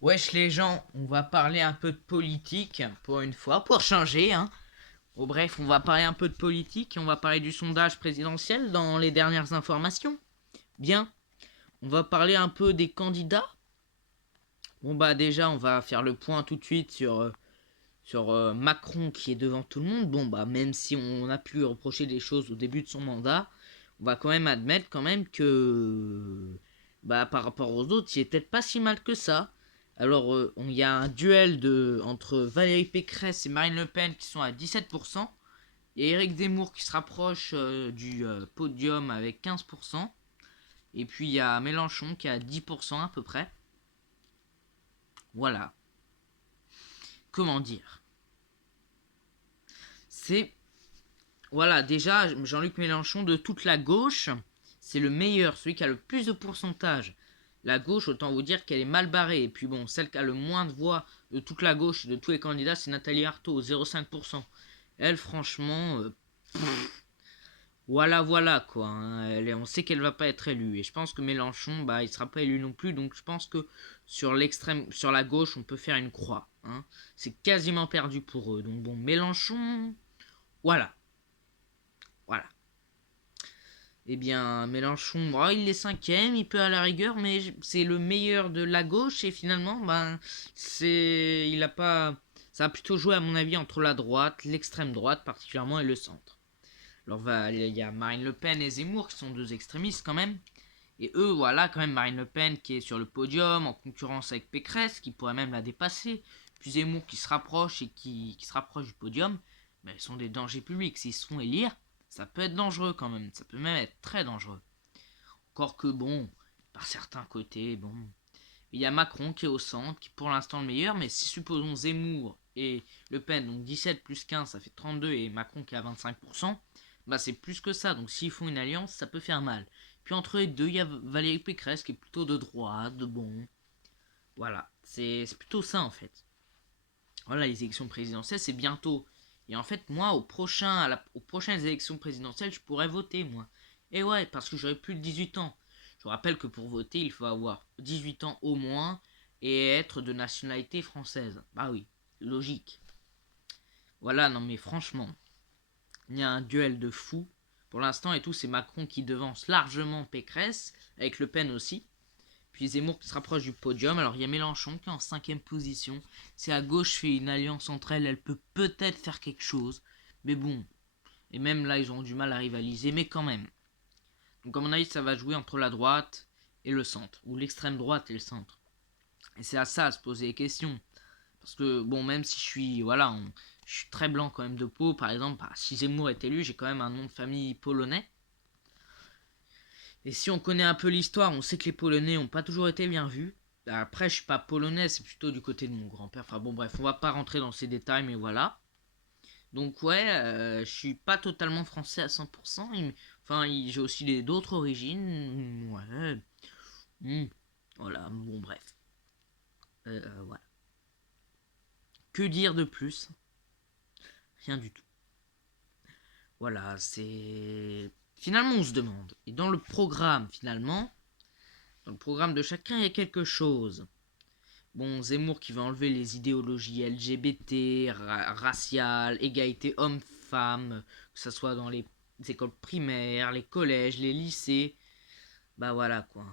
Wesh les gens, on va parler un peu de politique pour une fois, pour changer, hein. Bon, bref, on va parler un peu de politique et on va parler du sondage présidentiel dans les dernières informations. Bien, on va parler un peu des candidats. Bon bah déjà, on va faire le point tout de suite sur Macron qui est devant tout le monde. Bon bah même si on a pu lui reprocher des choses au début de son mandat, on va quand même admettre quand même que bah par rapport aux autres, il est peut-être pas si mal que ça. Alors il y a un duel entre Valérie Pécresse et Marine Le Pen qui sont à 17%, et Éric Zemmour qui se rapproche du podium avec 15%, et puis il y a Mélenchon qui est à 10% à peu près. Voilà. Comment dire, c'est voilà, déjà, Jean-Luc Mélenchon, de toute la gauche, c'est le meilleur, celui qui a le plus de pourcentage. La gauche, autant vous dire qu'elle est mal barrée. Et puis bon, celle qui a le moins de voix de toute la gauche et de tous les candidats, c'est Nathalie Arthaud, 0,5%. Elle, franchement, voilà quoi, hein. On sait qu'elle va pas être élue. Et je pense que Mélenchon, bah, il sera pas élu non plus. Donc je pense que sur la gauche, on peut faire une croix, hein. C'est quasiment perdu pour eux. Donc bon, Mélenchon, voilà, voilà. Eh bien, Mélenchon, oh, il est cinquième, il peut à la rigueur, mais c'est le meilleur de la gauche et finalement, ben, il a pas, ça a plutôt joué à mon avis entre la droite, l'extrême droite particulièrement et le centre. Alors, il y a Marine Le Pen et Zemmour qui sont deux extrémistes quand même, et eux, voilà, quand même Marine Le Pen qui est sur le podium en concurrence avec Pécresse, qui pourrait même la dépasser, puis Zemmour qui se rapproche et qui se rapproche du podium, mais ils sont des dangers publics. S'ils se font élire, ça peut être dangereux quand même, ça peut même être très dangereux. Encore que bon, par certains côtés, bon. Il y a Macron qui est au centre, qui est pour l'instant le meilleur, mais si supposons Zemmour et Le Pen, donc 17 plus 15, ça fait 32, et Macron qui est à 25%, bah c'est plus que ça, donc s'ils font une alliance, ça peut faire mal. Puis entre les deux, il y a Valérie Pécresse qui est plutôt de droite, de bon. Voilà, c'est plutôt ça en fait. Voilà, les élections présidentielles, c'est bientôt. Et en fait, moi, aux prochaines élections présidentielles, je pourrais voter, moi. Et ouais, parce que j'aurai plus de 18 ans. Je vous rappelle que pour voter, il faut avoir 18 ans au moins et être de nationalité française. Bah oui, logique. Voilà, non mais franchement, il y a un duel de fous. Pour l'instant et tout, c'est Macron qui devance largement Pécresse, avec Le Pen aussi. Puis Zemmour qui se rapproche du podium. Alors il y a Mélenchon qui est en cinquième position. Si la gauche fait une alliance entre elles, elle peut peut-être faire quelque chose. Mais bon. Et même là, ils ont du mal à rivaliser. Mais quand même. Donc à mon avis, ça va jouer entre la droite et le centre. Ou l'extrême droite et le centre. Et c'est à ça à se poser les questions. Parce que bon, même si je suis, voilà, je suis très blanc quand même de peau. Par exemple, bah, si Zemmour est élu, j'ai quand même un nom de famille polonais. Et si on connaît un peu l'histoire, on sait que les Polonais n'ont pas toujours été bien vus. Après, je suis pas polonais, c'est plutôt du côté de mon grand-père. Enfin bon, bref, on va pas rentrer dans ces détails, mais voilà. Donc ouais, je suis pas totalement français à 100%. Enfin, j'ai aussi d'autres origines. Ouais. Hmm, voilà, bon bref. Voilà. Que dire de plus? Rien du tout. Voilà, c'est... Finalement, on se demande. Et dans le programme, finalement, dans le programme de chacun, il y a quelque chose. Bon, Zemmour qui veut enlever les idéologies LGBT, raciales, égalité homme-femme, que ce soit dans les écoles primaires, les collèges, les lycées. Bah voilà quoi.